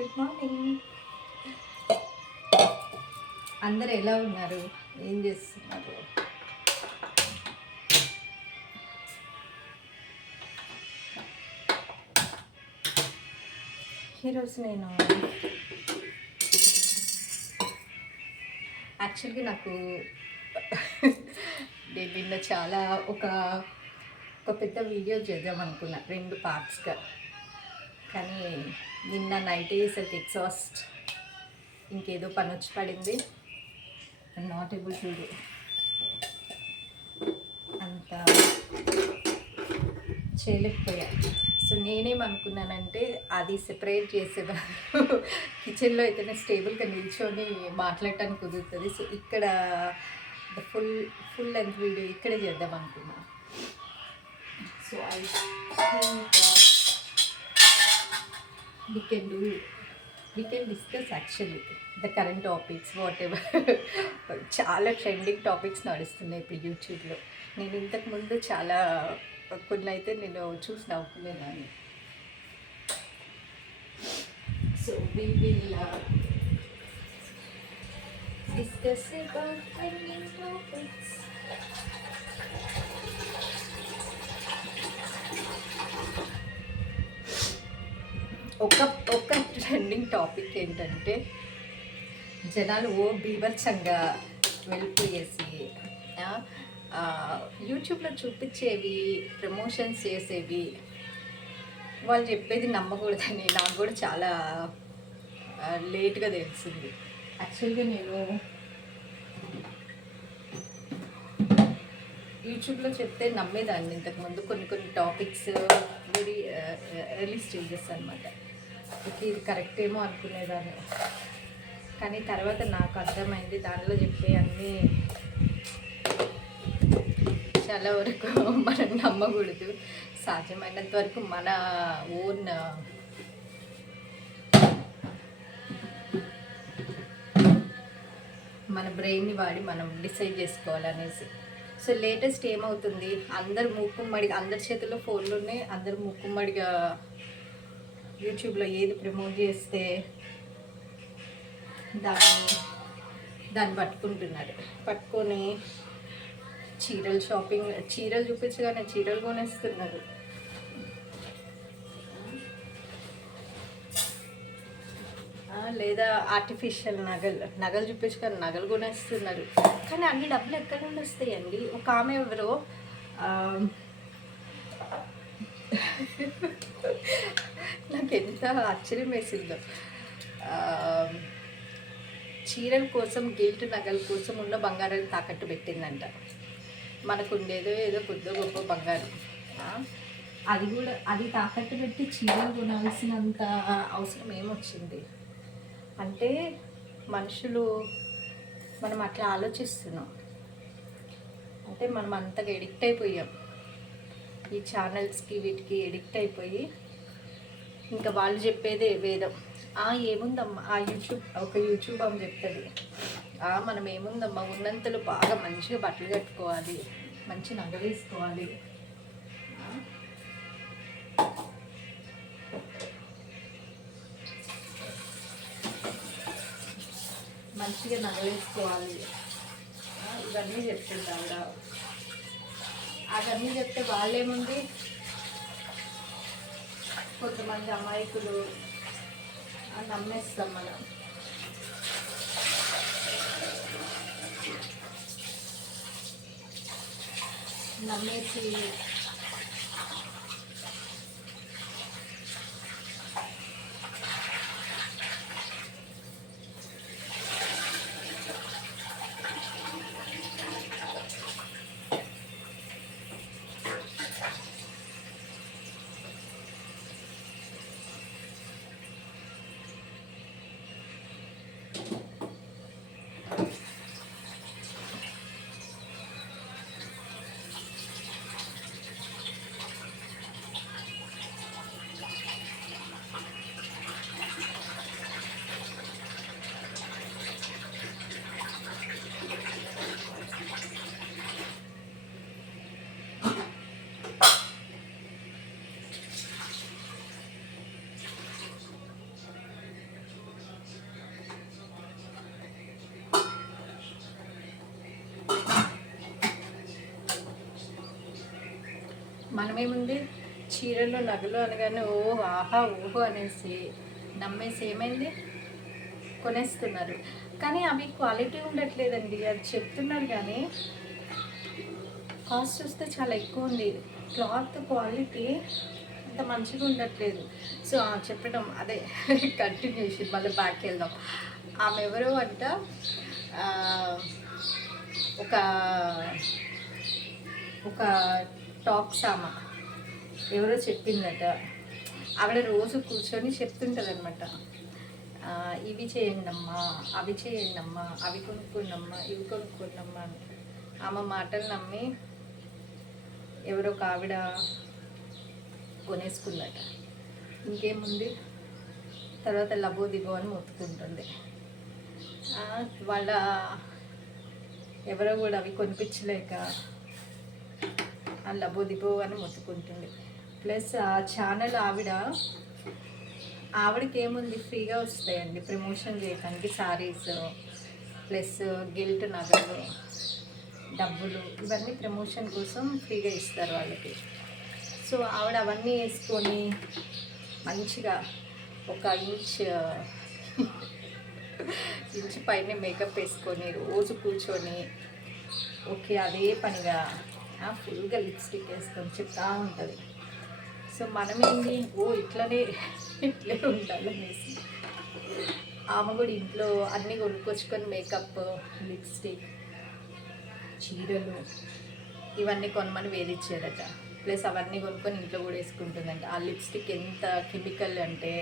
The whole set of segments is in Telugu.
Good morning. అందరు ఎలా ఉన్నారు? ఏం చేస్తున్నారు? ఈరోజు నేను యాక్చువల్గా నాకు నేను నిన్న చాలా ఒక పెద్ద వీడియో చేద్దాం అనుకున్నా 2 పార్ట్స్గా. కానీ నిన్న నైట్ అయ్యేసరికి ఎగ్జాస్ట్, ఇంకేదో పని వచ్చి పడింది. I'm not able to do అంత చేయలేకపోయా. సో నేనేమనుకున్నానంటే అది సెపరేట్ చేసేవారు కిచెన్లో అయితేనే స్టేబుల్గా నిల్చొని మాట్లాడటానికి కుదురుతుంది. సో ఇక్కడ ఫుల్ లెంత్ వీడియో ఇక్కడే చేద్దాం అనుకున్నా. So I think we can discuss actually the current topics whatever. చాలా ట్రెండింగ్ టాపిక్స్ నడుస్తున్నాయి ఇప్పుడు యూట్యూబ్లో. నేను ఇంతకుముందు చాలా కొన్ని అయితే నేను చూసి నవ్వుకునేదాన్ని. So we will discuss about trending topics. ఒక ట్రెండింగ్ టాపిక్ ఏంటంటే జనాలు బీభత్సంగా వెళ్ళిపోయేసి యూట్యూబ్లో చూపించేవి ప్రమోషన్స్ చేసేవి వాళ్ళు చెప్పేది నమ్మకూడదని నాకు కూడా చాలా లేట్గా తెలిసింది. యాక్చువల్గా నేను యూట్యూబ్లో చెప్తే నమ్మేదాన్ని ఇంతకుముందు కొన్ని టాపిక్స్ వెరీ ఎర్లీ స్టేజెస్ అనమాట. ఇది కరెక్ట్ ఏమో అనుకునేదాన్ని. కానీ తర్వాత నాకు అర్థమైంది దానిలో చెప్పే అన్నీ చాలా వరకు మనం నమ్మకూడదు. సాధ్యమైనంత వరకు మన ఓన్ మన బ్రెయిన్ని వాడి మనం డిసైడ్ చేసుకోవాలనేసి. సో లేటెస్ట్ ఏమవుతుంది, అందరు మూకుమ్మడిగా అందరి చేతుల్లో ఫోన్లు ఉన్నాయి. అందరు మూకుమ్మడిగా యూట్యూబ్లో ఏది ప్రమోట్ చేస్తే దాన్ని పట్టుకొని చీరలు చీరలు చూపించగానే చీరలు కొనేస్తున్నారు. లేదా ఆర్టిఫిషియల్ నగలు చూపించుకొని నగలు కొనేస్తున్నారు. కానీ అన్ని డబ్బులు ఎక్కడి నుండి వస్తాయండి? ఒక ఆమె ఎవరో నాకు ఎంత ఆశ్చర్యం వేసిందో, చీరల కోసం గిల్ట్ నగల కోసం ఉన్న బంగారాన్ని తాకట్టు పెట్టిందంట. మనకు ఉండేదో ఏదో కొద్ది గొప్ప బంగారం, అది తాకట్టు పెట్టి చీరలు కొనాల్సినంత అవసరం ఏమొచ్చింది అంటే మనుషులు మనం అట్లా ఆలోచిస్తున్నాం. అంటే మనం అంతగా ఎడిక్ట్ అయిపోయాం ఈ ఛానల్స్కి, వీటికి ఎడిక్ట్ అయిపోయి ఇంకా వాళ్ళు చెప్పేదే వేదం. ఏముందమ్మా ఒక యూట్యూబ్ ఆమె చెప్తుంది, మనం ఏముందమ్మా ఉన్నంతలో బాగా మంచిగా బట్టలు కట్టుకోవాలి, మంచి నగలు వేసుకోవాలి, మంచిగా నగలేసుకోవాలి, ఇవన్నీ చెప్తుంది ఆవిడ. అవన్నీ చెప్తే వాళ్ళేముంది, కొంతమంది అమాయకులు నమ్మేస్తాం మనం. నమ్మేసి మనమేముంది చీరలు నగలు అనగానే ఓ ఆహా ఓహో అనేసి నమ్మేసి ఏమైంది కొనేస్తున్నారు. కానీ అవి క్వాలిటీ ఉండట్లేదండి. అది చెప్తున్నారు కానీ కాస్ట్ చూస్తే చాలా ఎక్కువ ఉంది. క్లాత్ క్వాలిటీ అంత మంచిగా ఉండట్లేదు. సో చెప్పడం అదే కంటిన్యూషన్, మళ్ళీ బ్యాక్ వెళ్దాం. ఆమె ఎవరో అంట ఒక ఒక టాక్స్ ఆమె ఎవరో చెప్పిందట. ఆవిడ రోజు కూర్చొని చెప్తుంటుంది అనమాట, ఇవి చేయండి అమ్మా, అవి చేయండి అమ్మా, అవి కొనుక్కోండమ్మా, ఇవి కొనుక్కోండమ్మా అని. ఆమె మాటలు నమ్మి ఎవరో ఒక ఆవిడ కొనేసుకుందట. ఇంకేముంది, తర్వాత లబో దిబో అని మొత్తుకుంటుంది. వాళ్ళ ఎవరో కూడా అవి కొనిపించలేక లబో దిబో అని మొత్తుకుంటుంది. ప్లస్ ఆ ఛానల్ ఆవిడకి ఏముంది, ఫ్రీగా వస్తాయండి ప్రమోషన్ చేయడానికి శారీస్, ప్లస్ గిల్ట్ నగలు, డబ్బులు, ఇవన్నీ ప్రమోషన్ కోసం ఫ్రీగా ఇస్తారు వాళ్ళకి. సో ఆవిడ అవన్నీ వేసుకొని మంచిగా ఒక ఇంచ్ పైన మేకప్ వేసుకొని రోజు కూర్చొని ఓకే అదే పనిగా ఫుల్గా లిప్స్టిక్ వేసుకొని చెప్తా ఉంటుంది. సో మనమేంటి ఇట్లనే ఉండాలనేసి ఆమె కూడా ఇంట్లో అన్నీ కొనుక్కొచ్చుకొని మేకప్, లిప్స్టిక్, చీరలు ఇవన్నీ కొనమని వేరిచ్చారట. ప్లస్ అవన్నీ కొనుక్కొని ఇంట్లో కూడా వేసుకుంటుందంట. ఆ లిప్స్టిక్ ఎంత కెమికల్ అంటే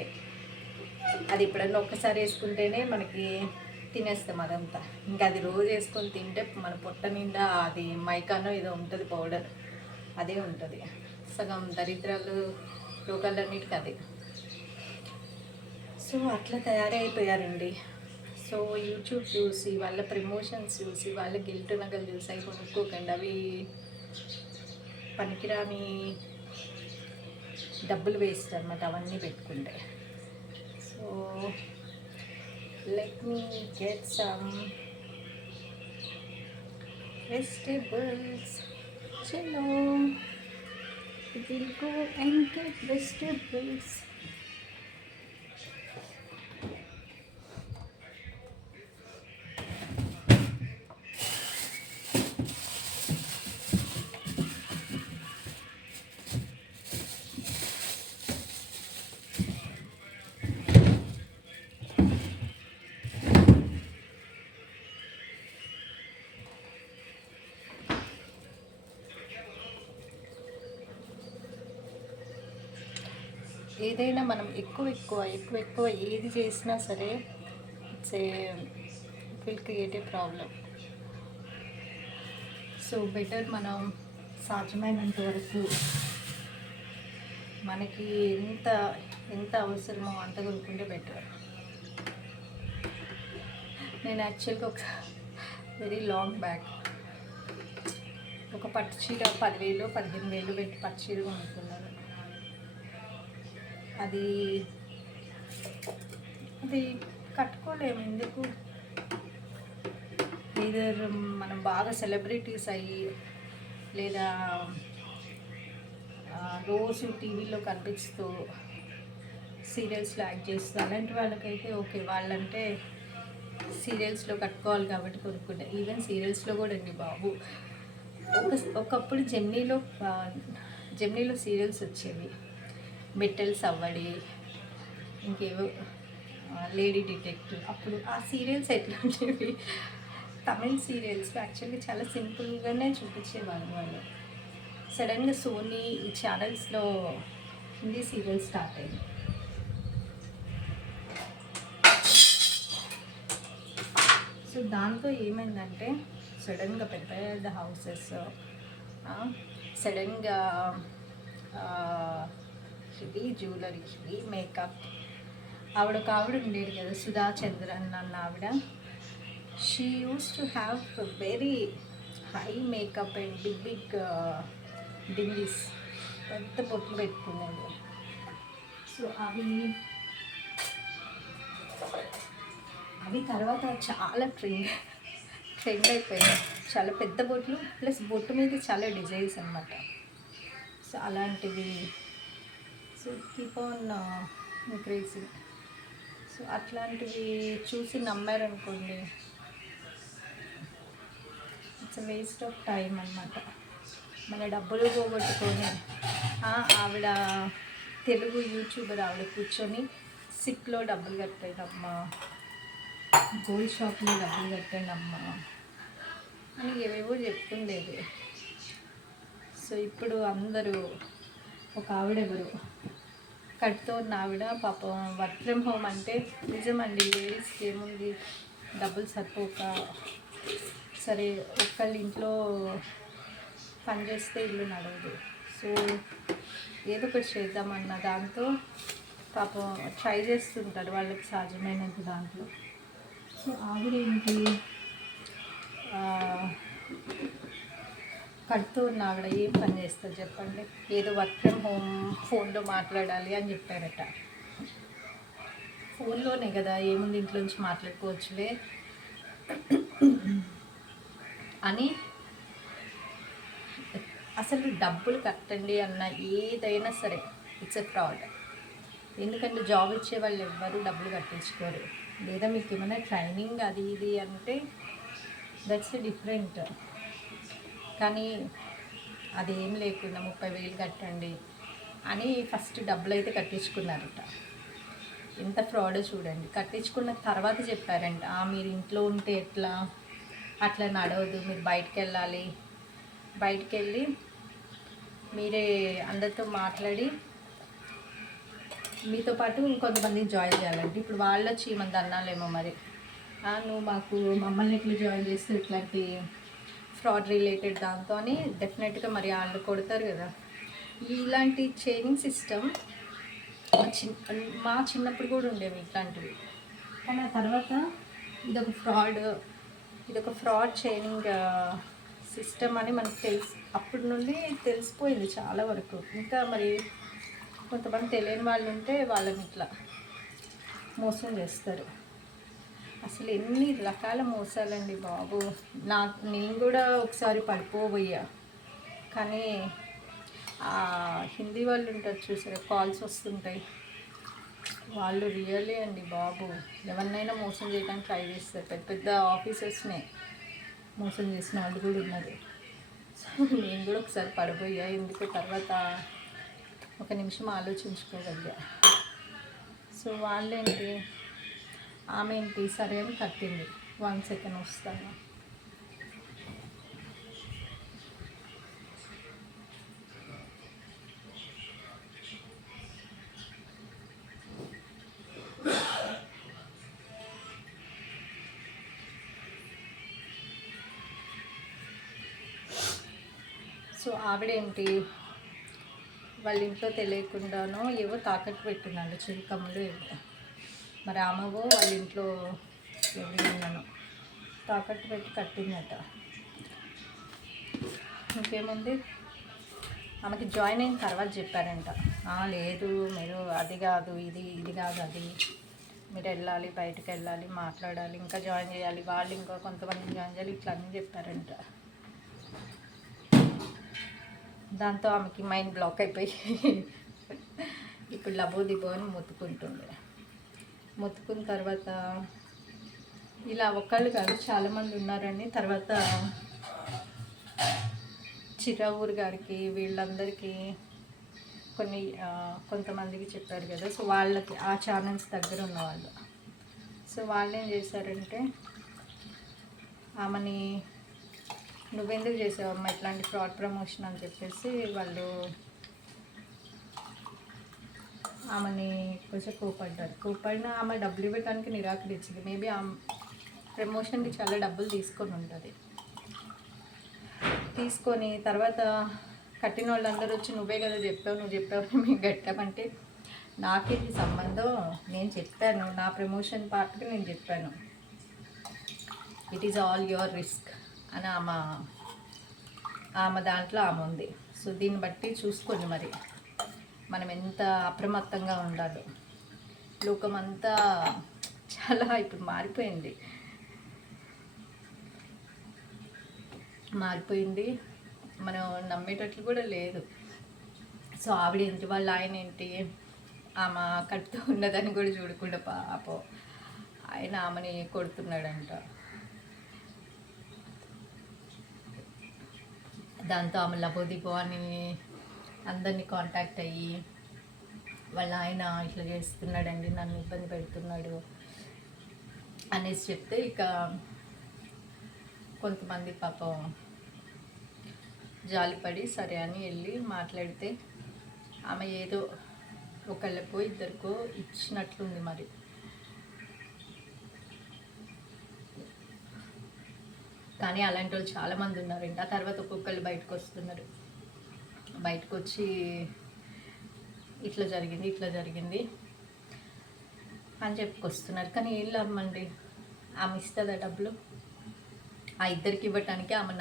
అది ఎప్పుడన్నా ఒక్కసారి వేసుకుంటేనే మనకి తినేస్తాం అదంతా. ఇంకా అది రోజు వేసుకొని తింటే మన పొట్ట నిండా అది మైకానో ఏదో ఉంటుంది పౌడర్, అదే ఉంటుంది. సగం దరిద్రాలు రోగాలన్నిటికీ అదే. సో అట్లా తయారైపోయారండి. సో యూట్యూబ్ చూసి వాళ్ళ ప్రమోషన్స్ చూసి వాళ్ళ గిల్ట్ నగలు చూసి అవి కొనుక్కోకండి. అవి పనికిరాని డబ్బులు వేస్ట్ అనమాట అవన్నీ పెట్టుకుంటే. So let me get some vegetables. చలో we'll go and get vegetables. ఏదైనా మనం ఎక్కువ ఏది చేసినా సరే it's will create a problem. So better మనం సాధ్యమైనంత వరకు మనకి ఎంత అవసరమో అంత కొనుక్కుంటే బెటర్. నేను యాక్చువల్గా ఒక వెరీ లాంగ్ బ్యాక్ ఒక పట్టు చీర 10,000-15,000 పెట్టి పట్టు చీర కొనుక్కున్నాను. అది కట్టుకోలేము. ఎందుకు, either మనం బాగా సెలబ్రిటీస్ అయ్యి లేదా రోజు టీవీలో కనిపిస్తూ సీరియల్స్లో యాక్ట్ చేస్తూ అలాంటి వాళ్ళకైతే ఓకే, వాళ్ళంటే సీరియల్స్లో కట్టుకోవాలి కాబట్టి కొనుక్కుంటా. ఈవెన్ సీరియల్స్లో కూడా అండి బాబు, ఒకప్పుడు జెమినీలో సీరియల్స్ వచ్చేవి, మెట్టెల్ సవ్వడి, ఇంకేవో లేడీ డిటెక్టివ్. అప్పుడు ఆ సీరియల్స్ ఎట్లా ఉండేవి, తమిళ్ సీరియల్స్ యాక్చువల్లీ చాలా సింపుల్గానే చూపించేవాళ్ళు వాళ్ళు. సడన్గా సోనీ ఈ ఛానల్స్లో హిందీ సీరియల్స్ స్టార్ట్ అయింది. సో దాంతో ఏమైందంటే సడన్గా పెద్ద పెద్ద హౌసెస్, సడన్గా హెవీ జ్యువెలరీ, హెవీ మేకప్. ఒక ఆవిడ ఉండేది కదా, సుధా చంద్రన్ అన్న ఆవిడ. She use to have very high makeup and big bindis, పెద్ద బొట్లు పెట్టుకునేది. సో అవి తర్వాత చాలా ట్రెండ్ అయిపోయాయి. చాలా పెద్ద బొట్లు, ప్లస్ బొట్టు మీద చాలా డిజైన్స్ అనమాట. సో అలాంటివి. So keep on increasing. So అట్లాంటివి చూసి నమ్మారనుకోండి, ఇట్స్ వేస్ట్ ఆఫ్ టైం అన్నమాట. మన డబ్బులు పోగొట్టుకొని ఆవిడ తెలుగు యూట్యూబర్ ఆవిడ కూర్చొని సిక్లో డబ్బులు కట్టాడమ్మా, గోల్డ్ షాప్లో డబ్బులు కట్టాడమ్మా అని ఏవేవో చెప్తుండేది. సో ఇప్పుడు అందరూ ఒక ఆవిడెవరు కడుతూ ఉన్న ఆవిడ పాపం వర్క్ ఫ్రమ్ హోమ్ అంటే నిజమండి, లేడీస్కి ఏముంది డబ్బులు సరిపోక, సరే ఒక్కళ్ళ ఇంట్లో పని చేస్తే ఇల్లు నడవదు. సో ఏదో ఒకటి చేద్దామన్న దాంతో పాపం ట్రై చేస్తుంటారు వాళ్ళకి సాధ్యమైనంత దాంట్లో. సో ఆవిడేంటి కడుతూ ఉన్న ఆవిడ ఏం పని చేస్తారు చెప్పండి? ఏదో వర్క్ ఫ్రమ్ హోమ్ ఫోన్లో మాట్లాడాలి అని చెప్పారట. ఫోన్లోనే కదా, ఏముంది ఇంట్లో నుంచి మాట్లాడుకోవచ్చులే అని. అసలు డబ్బులు కట్టండి అన్న ఏదైనా సరే ఇట్స్ ఎ ఫ్రాడ్. ఎందుకంటే జాబ్ ఇచ్చే వాళ్ళు ఎవ్వరు డబ్బులు కట్టించుకోరు. లేదా మీకు ఏమైనా ట్రైనింగ్ అది ఇది అంటే దట్స్ డిఫరెంట్. కానీ అదేం లేకుండా 30,000 కట్టండి అని ఫస్ట్ డబ్బులు అయితే కట్టించుకున్నారట. ఎంత ఫ్రాడో చూడండి. కట్టించుకున్న తర్వాత చెప్పారంట, మీరు ఇంట్లో ఉంటే ఎట్లా, అట్లా నడవదు, మీరు బయటికి వెళ్ళాలి, బయటికి వెళ్ళి మీరే అందరితో మాట్లాడి మీతో పాటు ఇంకొంతమందిని జాయిన్ చేయాలంటే. ఇప్పుడు వాళ్ళు వచ్చి ఏమంది అన్నాలేమో మరి, నువ్వు మమ్మల్ని ఎట్లా జాయిన్ చేస్తే ఇట్లాంటి ఫ్రాడ్ రిలేటెడ్ దాంతో అని డెఫినెట్గా మరి వాళ్ళు కొడతారు కదా. ఇలాంటి చైనింగ్ సిస్టమ్ మా చిన్నప్పుడు కూడా ఉండేవి ఇట్లాంటివి. కానీ ఆ తర్వాత ఇదొక ఫ్రాడ్ చైనింగ్ సిస్టమ్ అని మనకు అప్పటి నుండి తెలిసిపోయింది చాలా వరకు. ఇంకా మరి కొంతమంది తెలియని వాళ్ళు ఉంటే వాళ్ళని ఇట్లా మోసం చేస్తారు. అసలు ఎన్ని రకాల మోసాలండి బాబు. నేను కూడా ఒకసారి పడిపోబోయా. కానీ హిందీ వాళ్ళు ఉంటారు చూసారా, కాల్స్ వస్తుంటాయి, వాళ్ళు రియల్లీ అండి బాబు ఎవరినైనా మోసం చేయడానికి ట్రై చేస్తారు. పెద్ద పెద్ద ఆఫీసర్స్నే మోసం చేసిన వాళ్ళు కూడా ఉన్నారు. సో నేను కూడా ఒకసారి పడిపోయా. ఎందుకు తర్వాత ఒక నిమిషం ఆలోచించుకోగలిగా. సో వాళ్ళేంటి, ఆమె ఏంటి సరే అని కట్టింది. 1 సెకండ్ వస్తాను. సో ఆవిడేంటి వాళ్ళ ఇంట్లో తెలియకుండానో ఏవో తాకట్టు పెట్టినాడు, చిరుకమ్ములు ఏవో. మరి ఆమెవో వాళ్ళ ఇంట్లో ఎవరిన్నాను తాకట్టు పెట్టి కట్టిందట. ఇంకేముంది, ఆమెకి జాయిన్ అయిన తర్వాత చెప్పారంట, లేదు మీరు అది కాదు ఇది కాదు అది, మీరు వెళ్ళాలి, బయటకు వెళ్ళాలి, మాట్లాడాలి, ఇంకా జాయిన్ చేయాలి, వాళ్ళు ఇంకా కొంతమంది జాయిన్ చేయాలి, ఇట్లా అన్నీ చెప్పారంట. దాంతో ఆమెకి మైండ్ బ్లాక్ అయిపోయి ఇప్పుడు లబో దిబో అని మొత్తుకున్న తర్వాత ఇలా ఒక్కళ్ళు కాదు చాలామంది ఉన్నారని తర్వాత చిరావూరు గారికి వీళ్ళందరికీ కొంతమందికి చెప్పారు కదా. సో వాళ్ళకి ఆ ఛానల్స్ దగ్గర ఉన్నవాళ్ళు, సో వాళ్ళు ఏం చేశారంటే ఆమెని నువ్వెందుకు చేసావమ్మా ఇట్లాంటి ఫ్రాడ్ ప్రమోషన్ అని చెప్పేసి వాళ్ళు ఆమెని కొంచెం కోపడిన ఆమె డబ్బులు ఇవ్వడానికి నిరాకరించింది. మేబీ ఆమె ప్రమోషన్కి చాలా డబ్బులు తీసుకొని తర్వాత కట్టిన వాళ్ళందరూ వచ్చి నువ్వే కదా నువ్వు చెప్పావు మేము కట్టామంటే నాకేది సంబంధం, నేను చెప్పాను నా ప్రమోషన్ పార్ట్కి నేను చెప్పాను, it is all your risk అని ఆమె దాంట్లో ఆమె ఉంది. సో దీన్ని బట్టి చూసుకోండి మరి మనం ఎంత అప్రమత్తంగా ఉండాలో. లోకమంతా చాలా ఇప్పుడు మారిపోయింది, మనం నమ్మేటట్లు కూడా లేదు. సో ఆవిడ ఏంటి వాళ్ళ ఆయన ఏంటి, ఆమె కడుతూ ఉన్నదని కూడా చూడకుండా పాపం ఆయన ఆమెని కొడుతున్నాడంట. దాంతో ఆమె లబోదిబో అని అందరినీ కాంటాక్ట్ అయ్యి వాళ్ళ ఆయన ఇట్లా చేస్తున్నాడండి, నన్ను ఇబ్బంది పెడుతున్నాడు అనేసి చెప్తే ఇక కొంతమంది పాపం జాలిపడి సరే అని వెళ్ళి మాట్లాడితే ఆమె ఏదో ఒకళ్ళకో ఇద్దరికో ఇచ్చినట్లుంది మరి. కానీ అలాంటి వాళ్ళు చాలామంది ఉన్నారండి. ఆ తర్వాత ఒక్కొక్కళ్ళు బయటకు వస్తున్నారు, బయటకు వచ్చి ఇట్లా జరిగింది అని చెప్పుకొస్తున్నారు. కానీ ఏం లాభమండి, ఆమె ఇస్తుందా డబ్బులు? ఆ ఇద్దరికి ఇవ్వటానికి ఆమె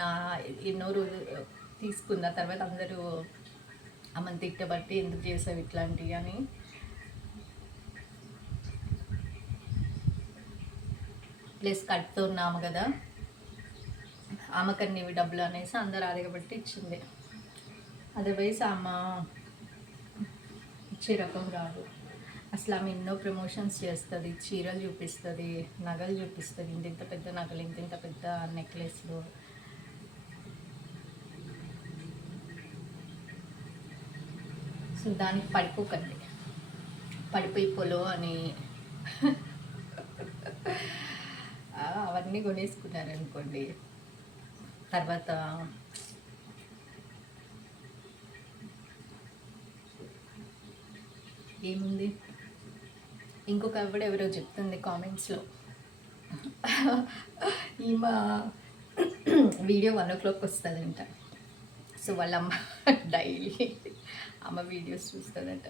ఎన్నో రోజులు తీసుకున్న తర్వాత అందరూ ఆమెను తిట్టబట్టి ఎందుకు చేసావు ఇట్లాంటివి అని. ప్లస్ కట్టుతో ఉన్నాము కదా, ఆమెకన్నా ఇవి డబ్బులు అనేసి అందరు అడగబట్టి ఇచ్చింది. అదర్వైజ్ ఆమె ఇచ్చే రకం రాదు. అసలు ఆమె ఎన్నో ప్రమోషన్స్ చేస్తుంది, చీరలు చూపిస్తుంది, నగలు చూపిస్తుంది, ఇంత పెద్ద నగలు, ఇంత పెద్ద నెక్లెస్లు. సో దానికి పడిపోకండి, పడిపోయి పొలో అని అవన్నీ కొనేసుకున్నారనుకోండి, తర్వాత ఏముంది. ఇంకొక ఆవిడ ఎవరో చెప్తుంది కామెంట్స్లో, ఈమె వీడియో 1 o'clock వస్తుందంట. సో వాళ్ళ అమ్మ డైలీ అమ్మ వీడియోస్ చూస్తుందంట.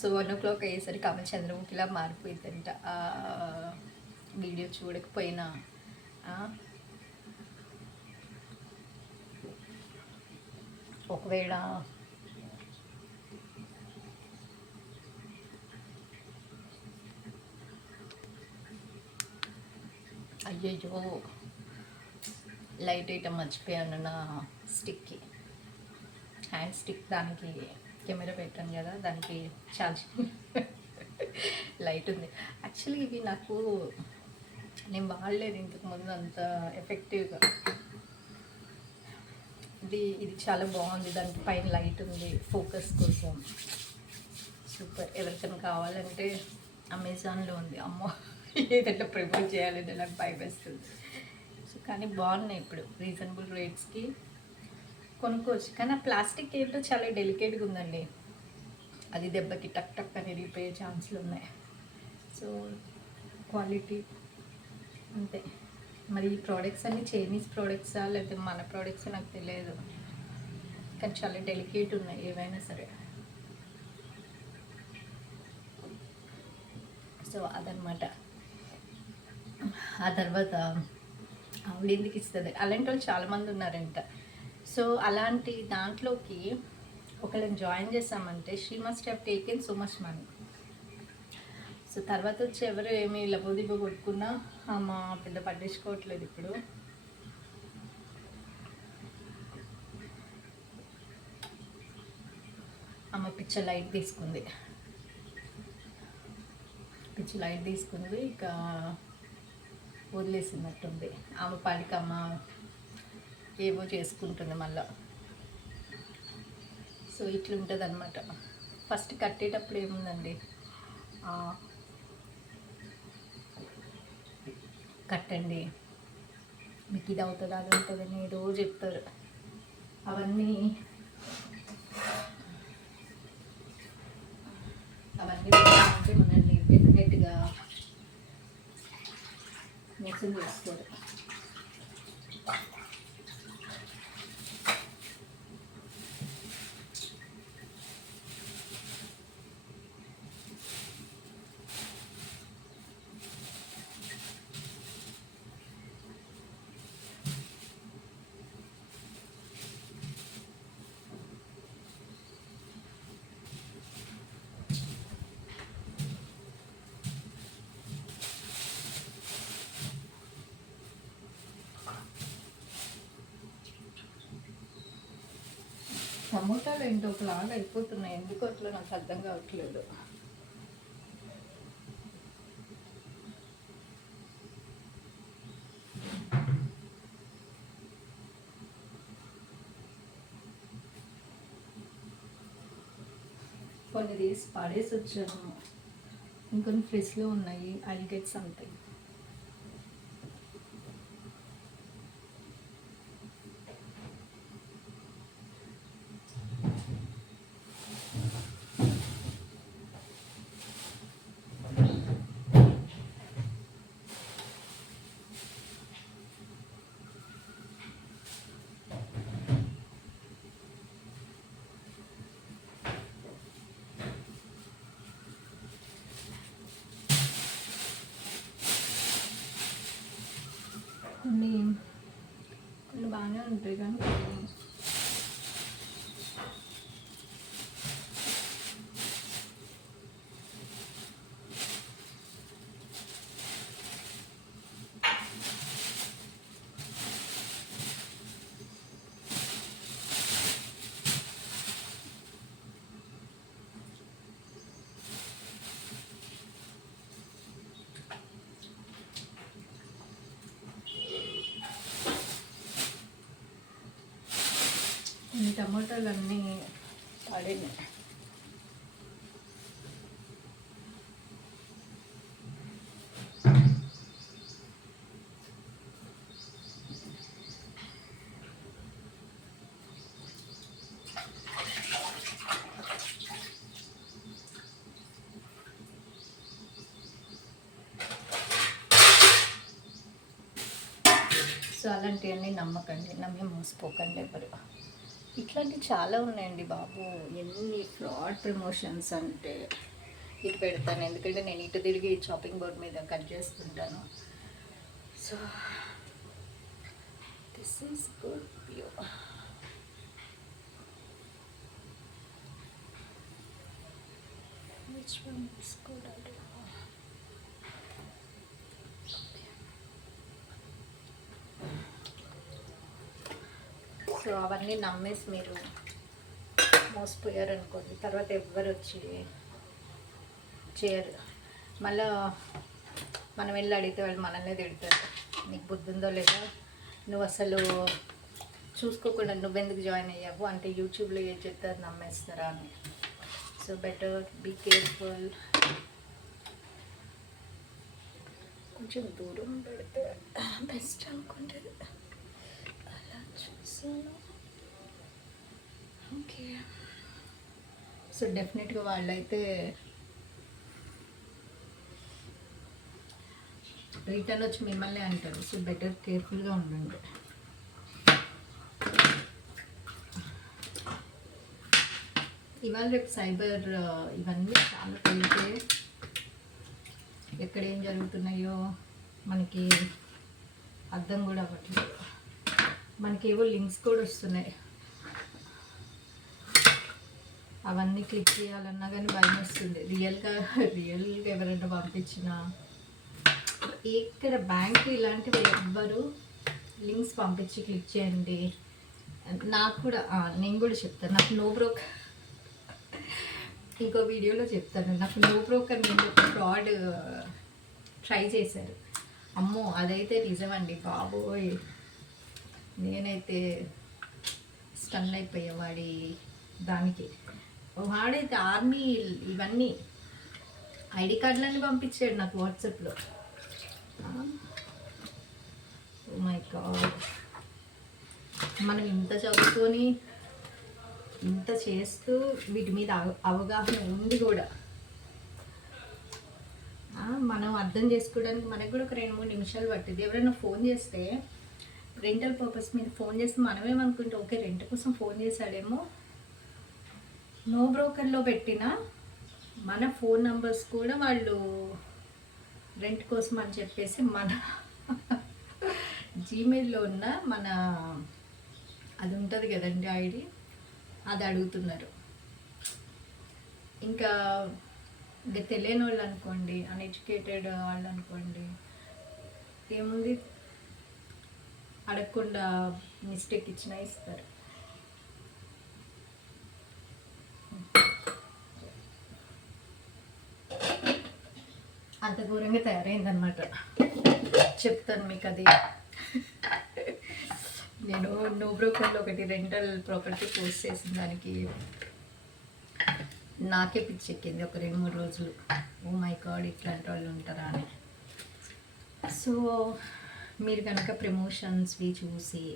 సో 1 o'clock అయ్యేసరికి ఆమె చంద్రముఖిలా మారిపోయిందంట. వీడియో చూడకపోయినా ఒకవేళ అయ్యయ్యో లైట్ ఐటమ్ మర్చిపోయాను, నా స్టిక్కి హ్యాండ్ స్టిక్, దానికి కెమెరా పెట్టాను కదా, దానికి ఛార్జింగ్ లైట్ ఉంది. యాక్చువల్లీ ఇవి నాకు నేను వాడలేదు ఇంతకుముందు అంత ఎఫెక్టివ్గా. ఇది చాలా బాగుంది, దానికి పైన లైట్ ఉంది ఫోకస్ కోసం, సూపర్. ఎవరికైనా కావాలంటే అమెజాన్లో ఉంది. అమ్మో ఏదంటే ప్రమోట్ చేయాలంటే నాకు భయం వేస్తుంది. సో కానీ బాగున్నాయి, ఇప్పుడు రీజనబుల్ రేట్స్కి కొనుక్కోవచ్చు. కానీ ఆ ప్లాస్టిక్ ఏంటో చాలా డెలికేట్గా ఉందండి, అది దెబ్బకి టక్ టక్ అని ఇరిగిపోయే ఛాన్సులు ఉన్నాయి. సో క్వాలిటీ అంతే. మరి ఈ ప్రోడక్ట్స్ అన్నీ చైనీస్ ప్రోడక్ట్సా లేకపోతే మన ప్రోడక్ట్స్ నాకు తెలియదు, కానీ చాలా డెలికేట్ ఉన్నాయి ఏవైనా సరే. సో అదనమాట. ఆ తర్వాత ఆవిడ ఎందుకు ఇస్తుంది, అలాంటి వాళ్ళు చాలామంది ఉన్నారంట. సో అలాంటి దాంట్లోకి ఒకళ్ళని జాయిన్ చేసామంటే she must have taken so much money. So తర్వాత వచ్చి ఎవరు ఏమి లబోదిబో కొట్టుకున్నా ఆమె పెద్ద పట్టించుకోవట్లేదు ఇప్పుడు. ఆమె పిచ్చ లైట్ తీసుకుంది, ఇక వదిలేసినట్టుంది. ఆమె పాటికి అమ్మ ఏవో చేసుకుంటుంది మళ్ళా. సో ఇట్లుంటుంది అనమాట. ఫస్ట్ కట్టేటప్పుడు ఏముందండి, కట్టండి మీకు ఇది అవుతుంది అది అవుతుంది అని ఏదో చెప్తారు. అవన్నీ అంటే మనల్ని డెఫినెట్గా మోసం చేస్తారు. టమోటాలు ఏంటో ఒకలాగా అయిపోతున్నాయి, ఎందుకు అట్లా నాకు అర్థం కావట్లేదు. కొన్ని తీసి పడేసి వచ్చాను, ఇంకొన్ని ఫ్రిడ్జ్లో ఉన్నాయి. I get something. కొన్ని కొన్ని బాగానే ఉంటాయి కానీ ఈ టమాటాలు అన్నీ పడినాయి. సో అలాంటివన్నీ నమ్మకండి, నమ్మి మోసపోకండి ఎవరు. ఇట్లాంటివి చాలా ఉన్నాయండి బాబు. ఎన్ని ఫ్రాడ్ ప్రమోషన్స్ అంటే ఇటు పెడతాను, ఎందుకంటే నేను ఇటు తిరిగి షాపింగ్ బోర్డ్ మీద కట్ చేస్తుంటాను. So this is good view. Which one is good? So అవన్నీ నమ్మేసి మీరు మోసపోయారనుకోండి, తర్వాత ఎవ్వరు వచ్చి చేయరు. మళ్ళా మనం వెళ్ళి అడిగితే వాళ్ళు మనల్నే తిడతారు. నీకు బుద్ధి ఉందో లేదా, నువ్వు అసలు చూసుకోకుండా నువ్వెందుకు జాయిన్ అయ్యావు అంటే యూట్యూబ్లో ఏం చెప్తారు నమ్మేస్తారా అని. So better be careful. కొంచెం దూరం పెడితే బెస్ట్ అనుకుంటుంది. ఓకే. సో డెఫినెట్గా వాళ్ళైతే రిటర్న్ వచ్చి మిమ్మల్ని అంటారు. సో బెటర్ కేర్ఫుల్గా ఉండండి. ఇవాళ రేపు సైబర్ ఇవన్నీ చాలా పెరిగితే ఎక్కడ ఏం జరుగుతున్నాయో మనకి అర్థం కూడా అవ్వట్లేదు. మనకేవో లింక్స్ కూడా వస్తున్నాయి, అవన్నీ క్లిక్ చేయాలన్నా కానీ భయం వస్తుంది. రియల్గా ఎవరైనా పంపించినా ఇక్కడ బ్యాంక్ ఇలాంటివి ఎవ్వరు లింక్స్ పంపించి క్లిక్ చేయండి. నాకు కూడా నేను కూడా చెప్తాను, నాకు నో బ్రోకర్ ఇంకో వీడియోలో చెప్తాను. నాకు నో బ్రోకర్ నేను ఫ్రాడ్ ట్రై చేశారు. అమ్మో అదైతే నిజమండి బాబోయ్, నేనైతే స్టన్ అయిపోయా వాడి దానికి. వాడైతే ఆర్మీ ఇవన్నీ ఐడి కార్డులన్నీ పంపించాడు నాకు వాట్సాప్లో. ఓ మై గాడ్, మనం ఇంత చదువుకొని ఇంత చేస్తూ వీటి మీద అవగాహన ఉంది కూడా, మనం అర్థం చేసుకోవడానికి మనకు కూడా ఒక 2-3 నిమిషాలు పట్టింది. ఎవరైనా ఫోన్ చేస్తే రెంటల్ పర్పస్ మీద ఫోన్ చేస్తే మనమేమనుకుంటే ఓకే రెంట్ కోసం ఫోన్ చేశాడేమో. నో బ్రోకర్లో పెట్టిన మన ఫోన్ నంబర్స్ కూడా వాళ్ళు రెంట్ కోసం అని చెప్పేసి మన జీమెయిల్లో ఉన్న మన అది ఉంటుంది కదండి ఐడి, అది అడుగుతున్నారు. ఇంకా తెలియని వాళ్ళు అనుకోండి, అన్ఎడ్యుకేటెడ్ వాళ్ళు అనుకోండి, ఏముంది అడగకుండా మిస్టేక్ ఇచ్చినా ఇస్తారు. అంత ఘోరంగా తయారైందనమాట. చెప్తాను మీకు అది. నేను నో బ్రోకర్లో ఒకటి రెంటల్ ప్రాపర్టీ పోస్ట్ చేసిన దానికి నాకే పిచ్చెక్కింది ఒక 2-3 రోజులు. ఓ మై గాడ్, ఇట్లాంటి వాళ్ళు ఉంటారా అని. సో మీరు కనుక ప్రమోషన్స్వి చూసి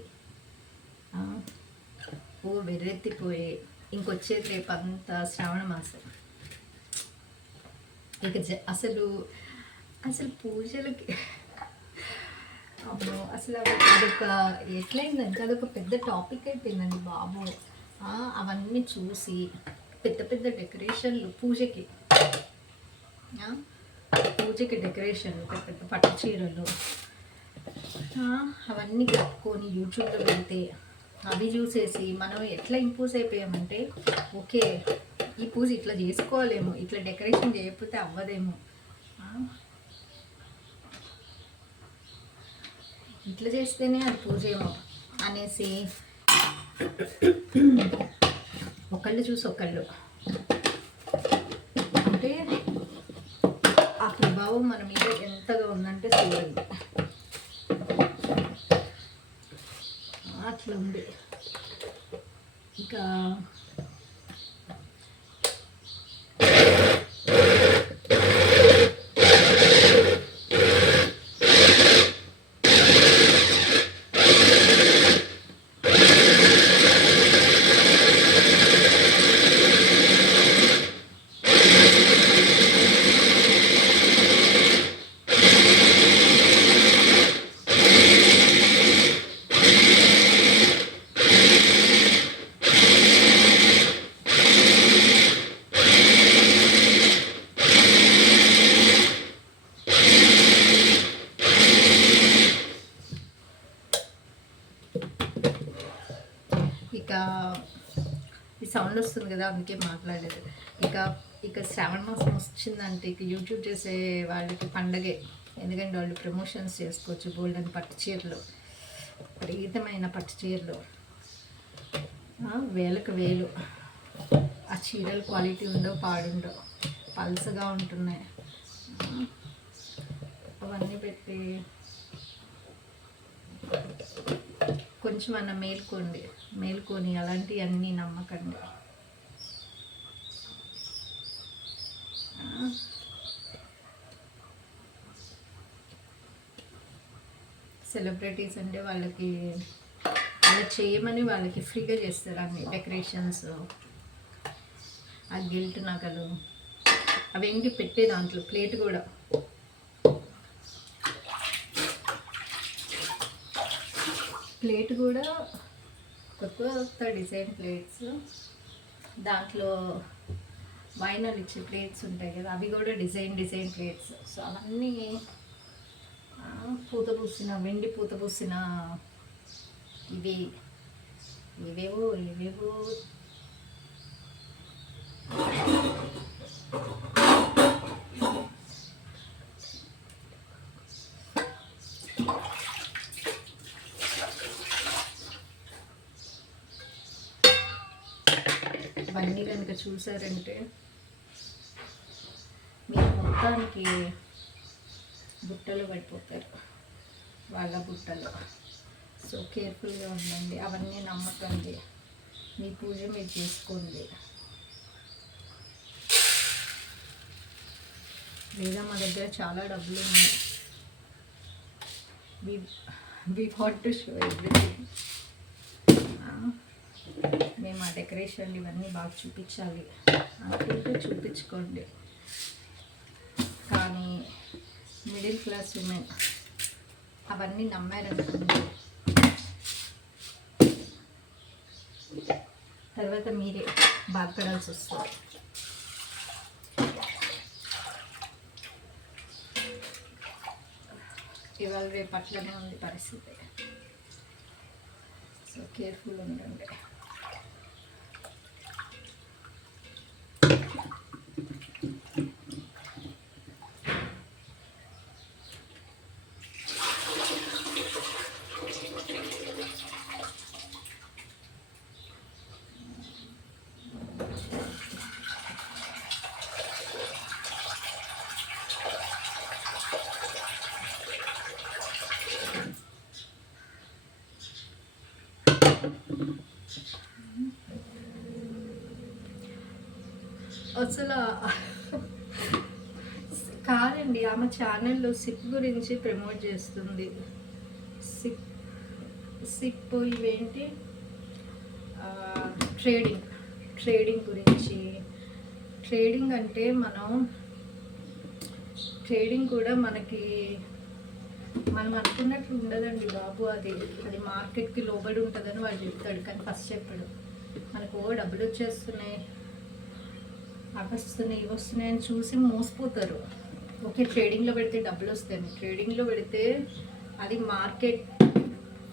ఓ వెర్రెత్తిపోయి ఇంకొచ్చేది రేపు అంతా శ్రావణ మాసం. ఇక అసలు పూజలకి అవును, అసలు అదొక ఎట్లయిందంటే అదొక పెద్ద టాపిక్ అయిపోయిందండి బాబు. అవన్నీ చూసి పెద్ద పెద్ద డెకరేషన్లు పూజకి డెకరేషన్లు, పెద్ద పెద్ద పట్టు చీరలు అవన్నీ కట్టుకొని యూట్యూబ్లో పెడితే అవి చూసేసి మనం ఎట్లా ఇంపోజ్ అయిపోయామంటే ఓకే ఈ పూజ ఇట్లా చేసుకోవాలేమో, ఇట్లా డెకరేషన్ చేయకపోతే అవ్వదేమో, ఇట్లా చేస్తేనే అది పూజ ఏమో అనేసి ఒకళ్ళు చూసి ఒకళ్ళు అంటే ఆ ప్రభావం మన మీద ఎంతగా ఉందంటే చూడండి. అట్లా ఉంది. ఇంకా ఈ సౌండ్ వస్తుంది కదా, అందుకే మాట్లాడలేదు. ఇక శ్రావణ మాసం వచ్చిందంటే ఇక యూట్యూబ్ చేసే వాళ్ళకి పండగే. ఎందుకంటే వాళ్ళు ప్రమోషన్స్ చేసుకోవచ్చు. గోల్డెన్ పట్టు చీరలు, విపరీతమైన పట్టు చీరలు, వేలకు వేలు. ఆ చీరలు క్వాలిటీ ఉండవు, పాడుండవు, పల్సగా ఉంటున్నాయి. అవన్నీ పెట్టి కొంచెం అన్న మేల్కొని అలాంటివన్నీ నమ్మకండి. సెలబ్రిటీస్ అంటే వాళ్ళకి అలా చేయమని వాళ్ళకి ఫ్రీగా చేస్తారు అన్ని డెకరేషన్స్, ఆ గిల్ట్ నగలు అవేంటి పెట్టే దాంట్లో ప్లేట్ కూడా కొత్త డిజైన్ ప్లేట్స్, దాంట్లో వైనల్ ఇచ్చే ప్లేట్స్ ఉంటాయి కదా, అవి కూడా డిజైన్ ప్లేట్స్. సో అవన్నీ వెండి పూత పూసిన ఇవేవో ఇవన్నీ కనుక చూసారంటే మీరు మొత్తానికి బుట్టలు పడిపోతారు, వాళ్ళ బుట్టలు. సో కేర్ఫుల్గా ఉండండి, అవన్నీ నమ్మకండి, మీ పూజ మీరు చేసుకోండి. లేదా మా దగ్గర చాలా డబ్బులు ఉన్నాయి, we want to show everything. మేము ఆ డెకరేషన్ ఇవన్నీ బాగా చూపించాలి అనుకుంటే చూపించుకోండి. కానీ మిడిల్ క్లాస్ ఉమెన్ అవన్నీ నమ్మారనుకోండి, తర్వాత మీరే బాధపడాల్సి వస్తుంది. ఇవాళ రేపు అట్లనే ఉంది పరిస్థితి. సో కేర్ఫుల్ ఉండండి. అసలు కాదండి, ఆమె ఛానల్లో సిప్ గురించి ప్రమోట్ చేస్తుంది. సిప్ సిప్ ఇవేంటి, ట్రేడింగ్ ట్రేడింగ్ గురించి. ట్రేడింగ్ అంటే ట్రేడింగ్ కూడా మనం అనుకున్నట్లు ఉండదండి బాబు. అది మార్కెట్కి లోబడి ఉంటుందని వాడు చెప్తాడు, కానీ ఫస్ట్ చెప్పాడు మనకు డబ్బులు వచ్చేస్తున్నాయి, అవి వస్తున్నాయి, ఇవి వస్తున్నాయి అని చూసి మోసపోతారు. ఓకే, ట్రేడింగ్లో పెడితే డబ్బులు వస్తాయి, ట్రేడింగ్లో పెడితే అది మార్కెట్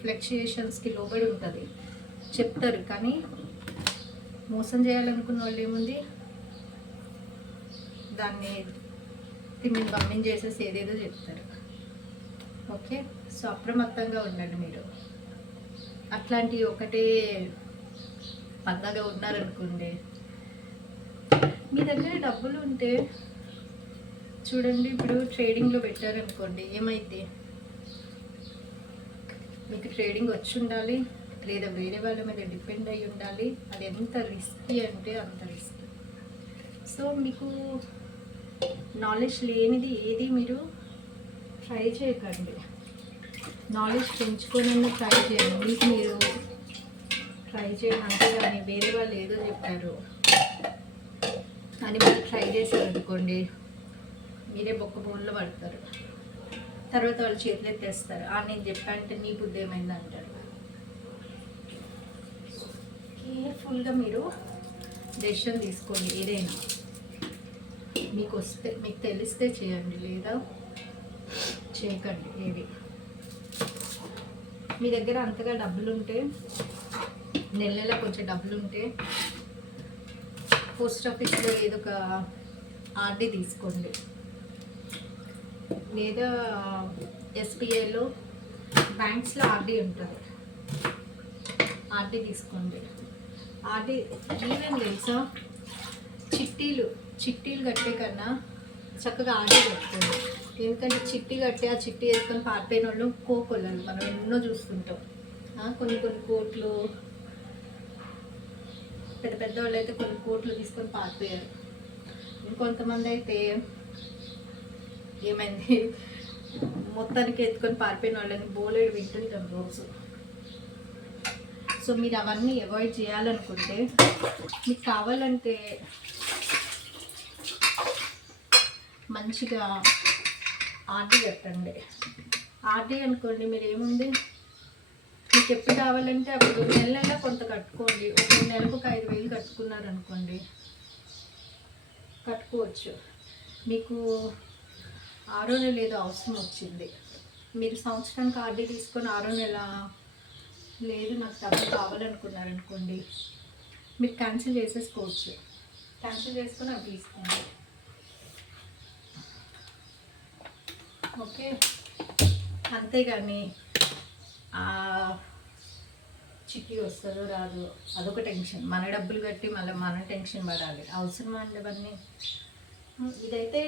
ఫ్లక్చుయేషన్స్కి లోబడి ఉంటుంది చెప్తారు, కానీ మోసం చేయాలనుకున్న వాళ్ళు ఏముంది, దాన్ని తిమ్మిని బమ్మిని చేసేసి ఏదేదో చెప్తారు. ఓకే, సో అప్రమత్తంగా ఉండండి మీరు. అట్లాంటి ఒకటే పందగా ఉన్నారనుకోండి, మీ దగ్గర డబ్బులు ఉంటే చూడండి, ఇప్పుడు ట్రేడింగ్లో పెట్టారనుకోండి, ఏమైంది, మీకు ట్రేడింగ్ వచ్చి ఉండాలి, లేదా వేరే వాళ్ళ మీద డిపెండ్ అయ్యి ఉండాలి. అది ఎంత రిస్కీ అంటే అంత రిస్కీ. సో మీకు నాలెడ్జ్ లేనిది ఏది మీరు ట్రై చేయకండి. నాలెడ్జ్ పెంచుకొని ట్రై చేయండి. మీకు మీరు ట్రై చేయండి అంతేగాని వేరే వాళ్ళు ఏదో చెప్పారు అని మీరు ట్రై చేశారు అనుకోండి, మీరే బొక్క బోన్లో పడతారు. తర్వాత వాళ్ళు చేతులు ఎత్తేస్తారు, నేను చెప్పానంటే నీ బుద్ధి ఏమైంది అంటారు. కేర్ఫుల్గా మీరు డెసిషన్ తీసుకోండి. ఏదైనా మీకు తెలిస్తే చేయండి, లేదా చేయకండి. ఏది మీ దగ్గర అంతగా డబ్బులు ఉంటే, నెల కొంచెం డబ్బులు ఉంటే పోస్ట్ ఆఫీస్లో ఏదో ఒక ఆర్డీ తీసుకోండి, లేదా ఎస్బీఐలో బ్యాంక్స్లో ఆర్డీ ఉంటుంది, ఆర్డీ తీసుకోండి. ఆర్డీ ఈవెన్ తెలుసా, చిట్టీలు కట్టే కన్నా చక్కగా ఆర్డీ కట్టుకోండి. ఎందుకంటే చిట్టి కట్టి ఆ చిట్టి వేసుకొని పారిపోయిన వాళ్ళు కోకొల్లలు మనం ఎన్నో చూస్తుంటాం. కొన్ని కోట్లు, పెద్ద వాళ్ళు అయితే కొన్ని కోట్లు తీసుకొని పారిపోయారు. ఇంకొంతమంది అయితే ఏమైంది, మొత్తానికి ఎత్తుకొని పారిపోయిన వాళ్ళని బోలేడు వింటుంటాం రోజు. సో మీరు అవన్నీ అవాయిడ్ చేయాలనుకుంటే, మీకు కావాలంటే మంచిగా ఆర్డీ కట్టండి. ఆర్డీ అనుకోండి, మీరు ఏముంది, మీకు ఎప్పుడు కావాలంటే అప్పుడు నెల కొంత కట్టుకోండి. ఒక నెలకు ఒక 5,000 కట్టుకున్నారనుకోండి, కట్టుకోవచ్చు. మీకు 6వ నెల ఏదో అవసరం వచ్చింది, మీరు సంవత్సరానికి ఆర్డీ తీసుకొని 6వ నెల లేదు నాకు డబ్బులు కావాలనుకున్నారనుకోండి, మీరు క్యాన్సిల్ చేసేసుకోవచ్చు. క్యాన్సిల్ చేసుకొని అవి తీసుకోండి. ఓకే, అంతేగాని చిట్టి వస్తుందో రాదు అదొక టెన్షన్, మన డబ్బులు కట్టి మళ్ళీ మనం టెన్షన్ పడాలి. అవసరమా అండి అవన్నీ? ఇదైతే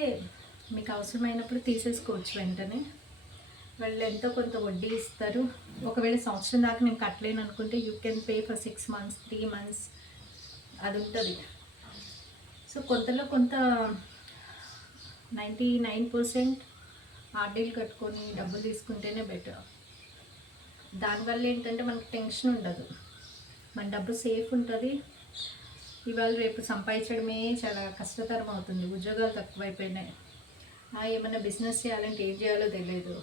మీకు అవసరమైనప్పుడు తీసేసుకోవచ్చు వెంటనే. వాళ్ళు ఎంతో కొంత వడ్డీ ఇస్తారు. ఒకవేళ సంవత్సరం దాకా నేను కట్టలేను అనుకుంటే you can pay for 6 months 3 months అది ఉంటుంది. సో కొంతలో కొంత 99% ఆర్డీలు కట్టుకొని డబ్బులు తీసుకుంటేనే బెటర్. దానివల్ల ఏంటంటే మనకు టెన్షన్ ఉండదు, మన డబ్బు సేఫ్ ఉంటుంది. ఇవాళ రేపు సంపాదించడమే చాలా కష్టతరం అవుతుంది, ఉద్యోగాలు తక్కువైపోయినాయి. ఏమైనా బిజినెస్ చేయాలంటే ఏం చేయాలో తెలియదు.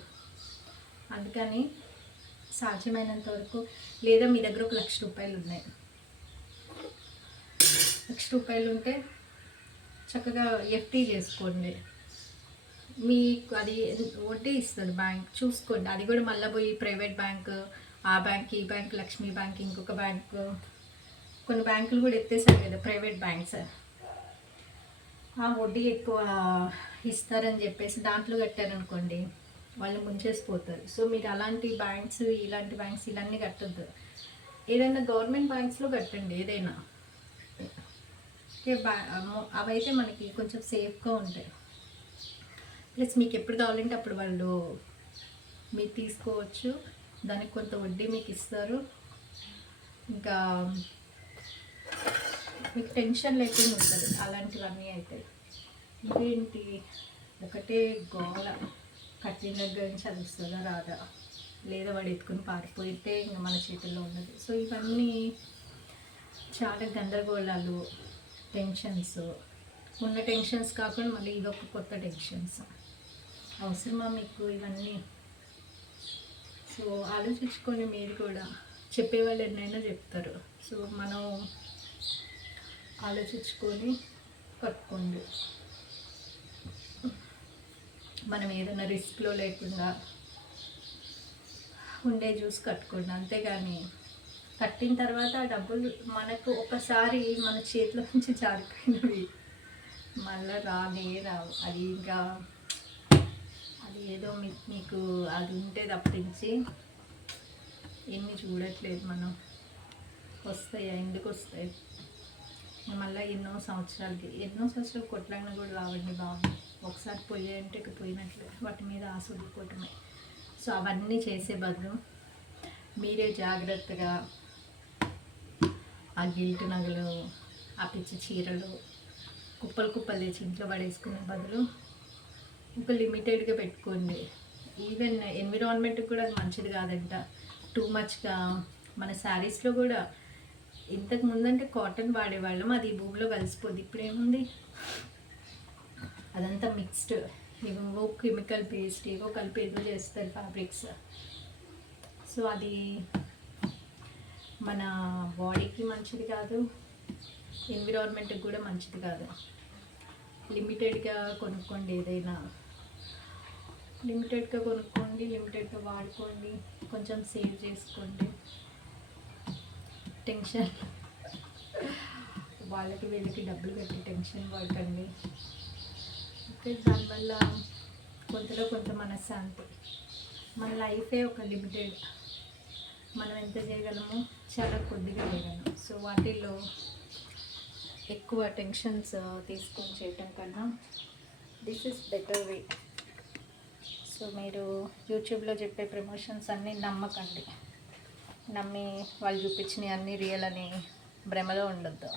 అందుకని సాధ్యమైనంత వరకు, లేదా మీ దగ్గర 1,00,000 రూపాయలు ఉన్నాయి, 1,00,000 రూపాయలు ఉంటే చక్కగా ఎఫ్టీ చేసుకోండి. మీకు అది వడ్డీ ఇస్తుంది బ్యాంక్, చూసుకోండి. అది కూడా మళ్ళీ పోయి ప్రైవేట్ బ్యాంక్, ఆ బ్యాంక్, ఈ బ్యాంక్, లక్ష్మీ బ్యాంక్, ఇంకొక బ్యాంక్, కొన్ని బ్యాంకులు కూడా ఎత్తేసారు కదా ప్రైవేట్ బ్యాంక్స్, ఆ వడ్డీ ఎక్కువ ఇస్తారని చెప్పేసి దాంట్లో కట్టారనుకోండి వాళ్ళు ముంచేసిపోతారు. సో మీరు అలాంటి బ్యాంక్స్, ఇలాంటి బ్యాంక్స్ ఇలాంటివి కట్టద్దు. ఏదైనా గవర్నమెంట్ బ్యాంక్స్లో కట్టండి ఏదైనా. అవైతే మనకి కొంచెం సేఫ్గా ఉంటాయి. ప్లస్ మీకు ఎప్పుడు కావాలంటే అప్పుడు వాళ్ళు మీరు తీసుకోవచ్చు, దానికి కొంత వడ్డీ మీకు ఇస్తారు. ఇంకా మీకు టెన్షన్ లేకుండా ఉంటుంది అలాంటివన్నీ అవుతాయి. ఇంకేంటి ఒకటే గోల, కట్టిన దగ్గర నుంచి అది వస్తుందా రాదా, లేదా వాడు ఎత్తుకుని పారిపోయితే ఇంకా మన చేతుల్లో ఉన్నది. సో ఇవన్నీ చాలా గందరగోళాలు, టెన్షన్స్, ఉన్న టెన్షన్స్ కాకుండా మళ్ళీ ఇదొక కొత్త టెన్షన్స్. అవసరమా మీకు ఇవన్నీ? సో ఆలోచించుకొని మీరు కూడా, చెప్పేవాళ్ళు ఎన్నైనా చెప్తారు. సో మనం ఆలోచించుకొని కట్టుకోండి. మనం ఏదైనా రిస్క్లో లేకుండా ఉండే చూసి కట్టుకోండి. అంతేగాని కట్టిన తర్వాత ఆ డబ్బులు మనకు ఒకసారి మన చేతిలో నుంచి జారిపోయినవి మళ్ళీ రావు. అది ఇంకా అది ఏదో మీకు అది ఉంటే తప్పించి ఎన్ని చూడట్లేదు మనం. వస్తాయి, ఎందుకు వస్తాయి మళ్ళీ ఎన్నో సంవత్సరాలు కొట్లాడినా కూడా రావండి బాబు. ఒకసారి పోయాయంటే ఇక పోయినట్లే, వాటి మీద ఆశ ఉండిపోవటమే. సో అవన్నీ చేసే బదులు మీరే జాగ్రత్తగా ఆ గిల్ట్ నగలు, ఆ పిచ్చి చీరలు కుప్పలు తెచ్చి ఇంట్లో పడేసుకునే బదులు ఒక లిమిటెడ్గా పెట్టుకోండి. ఈవెన్ ఎన్విరాన్మెంట్కి కూడా అది మంచిది కాదంట, టూ మచ్గా. మన శారీస్లో కూడా ఇంతకు ముందంటే కాటన్ వాడేవాళ్ళం, అది భూమిలో కలిసిపోద్ది. ఇప్పుడు ఏముంది, అదంతా మిక్స్డ్, ఏవో కెమికల్ పేస్ట్ ఏవో కలిపి ఏదో చేస్తారు ఫ్యాబ్రిక్స్. సో అది మన బాడీకి మంచిది కాదు, ఎన్విరాన్మెంట్కి కూడా మంచిది కాదు. లిమిటెడ్గా కొనుక్కోండి, ఏదైనా లిమిటెడ్గా కొనుక్కోండి, లిమిటెడ్గా వాడుకోండి, కొంచెం సేవ్ చేసుకోండి. టెన్షన్ వాళ్ళకి వీళ్ళకి డబ్బులు పెట్టి టెన్షన్ పడకండి. ఓకే, దానివల్ల కొంత మనశ్శాంతి. మన లైఫే ఒక లిమిటెడ్, మనం ఎంత చేయగలమో చాలా కొద్దిగా చేయగలం. సో వాటిల్లో ఎక్కువ టెన్షన్స్ తీసుకొని చేయటం కన్నా this is better way. So మీరు యూట్యూబ్లో చెప్పే ప్రమోషన్స్ అన్నీ నమ్మకండి. నమ్మి వాళ్ళు చూపించినవి అన్నీ రియల్ అని భ్రమలో ఉండొద్దు.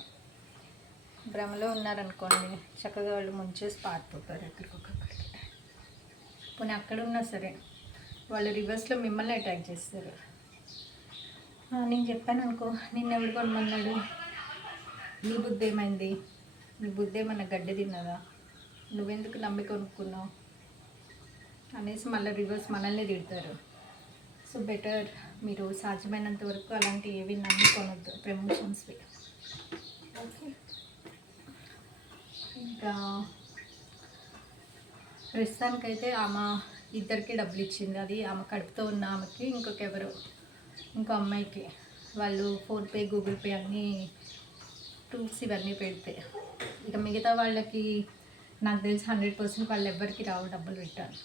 భ్రమలో ఉన్నారనుకోండి, చక్కగా వాళ్ళు ముంచేసి పారిపోతారు ఎక్కడికొక్కడికి. పోనీ అక్కడ ఉన్నా సరే వాళ్ళు రివర్స్లో మిమ్మల్ని అటాక్ చేస్తారు. నేను చెప్పాను అనుకో, నిన్ను ఎవడు కొనమన్నాడు, నీ బుద్ధి ఏమైంది, నీ బుద్ధి ఏమన్నా గడ్డి తిన్నదా, నువ్వెందుకు నమ్మి కొనుక్కున్నావు అనేసి మళ్ళీ రివర్స్ మనల్ని తిడతారు. సో బెటర్ మీరు సాధ్యమైనంత వరకు అలాంటి ఏవి నమ్మి కొనొద్దు, ప్రమోషన్స్వి. ఓకే, ఇంకా ప్రస్తుతానికైతే ఆమె ఇద్దరికి డబ్బులు ఇచ్చింది. అది ఆమె కడుపుతో ఉన్న ఆమెకి, ఇంకో అమ్మాయికి. వాళ్ళు ఫోన్పే, గూగుల్ పే అన్నీ ప్రూఫ్స్ ఇవన్నీ పెడితే, ఇక మిగతా వాళ్ళకి నాకు తెలిసి 100% వాళ్ళు ఎవ్వరికి రావు డబ్బులు రిటర్న్.